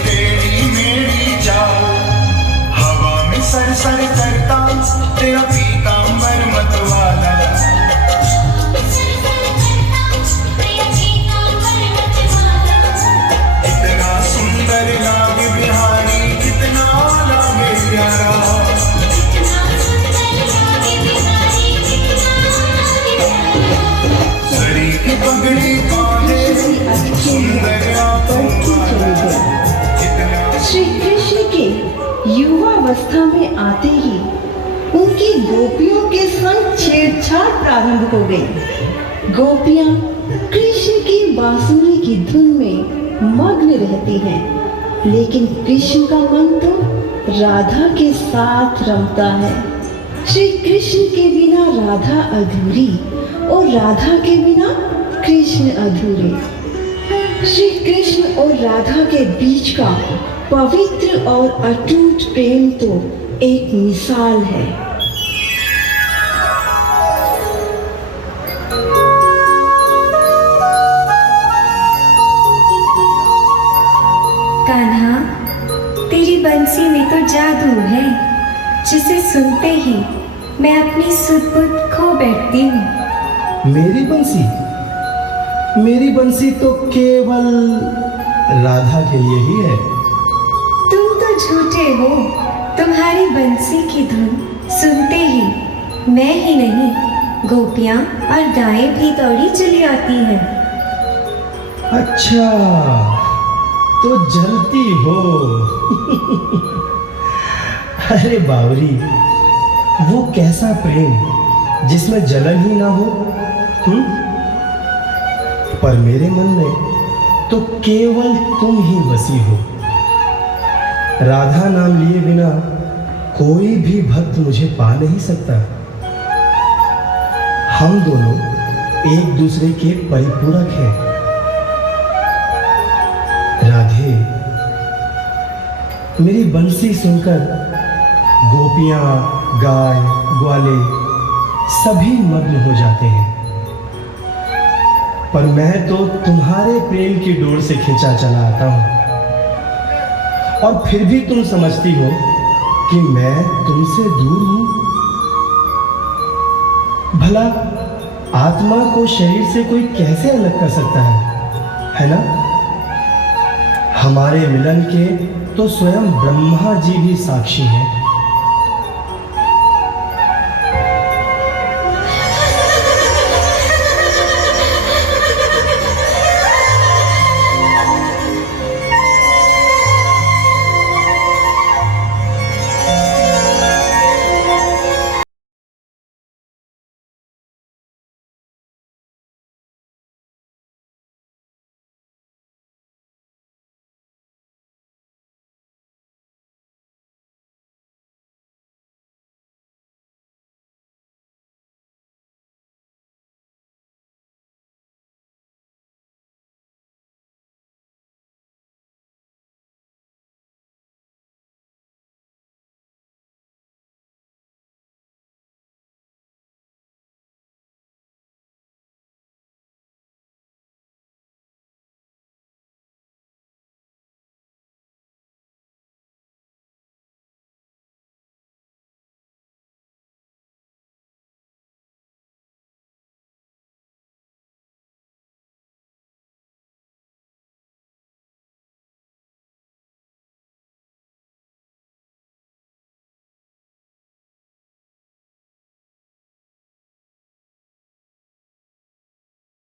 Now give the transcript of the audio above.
तेरी मेरी चाल, हवा में सर सर करता तेरा पीतांबर मतवाला। कितना सुंदर लागे बिहारी, कितना लागे प्यारा। सरी की पगड़ी बांधे सुंदर आंखों वाला। श्री कृष्ण के युवावस्था में आते ही उनकी गोपियों के संग छेड़छाड़ प्रारंभ हो गई। गोपियां कृष्ण की बांसुरी की धुन में मग्न रहती हैं, लेकिन कृष्ण का मन तो राधा के साथ रमता है। श्री कृष्ण के बिना राधा अधूरी और राधा के बिना कृष्ण अधूरे। श्री कृष्ण और राधा के बीच का पवित्र और अटूट प्रेम तो एक मिसाल है। कान्हा, तेरी बंसी में तो जादू है, जिसे सुनते ही मैं अपनी सुध-बुध खो बैठती हूँ। मेरी बंसी तो केवल राधा के लिए ही है। तुम तो झूठे हो। तुम्हारी बंसी की धुन सुनते ही मैं ही नहीं, गोपियाँ और गायें भी दौड़ी चली आती हैं। अच्छा, तो जलती हो। अरे बावरी, वो कैसा प्रेम जिसमें जलन ही ना हो। पर मेरे मन में तो केवल तुम ही बसी हो। राधा नाम लिए बिना कोई भी भक्त मुझे पा नहीं सकता। हम दोनों एक दूसरे के परिपूरक हैं। राधे, मेरी बंसी सुनकर गोपियां, गाय, ग्वाले सभी मग्न हो जाते हैं, पर मैं तो तुम्हारे प्रेम की डोर से खिंचा चला आता हूं, और फिर भी तुम समझती हो कि मैं तुमसे दूर हूं। भला आत्मा को शरीर से कोई कैसे अलग कर सकता है ना? हमारे मिलन के तो स्वयं ब्रह्मा जी भी साक्षी हैं।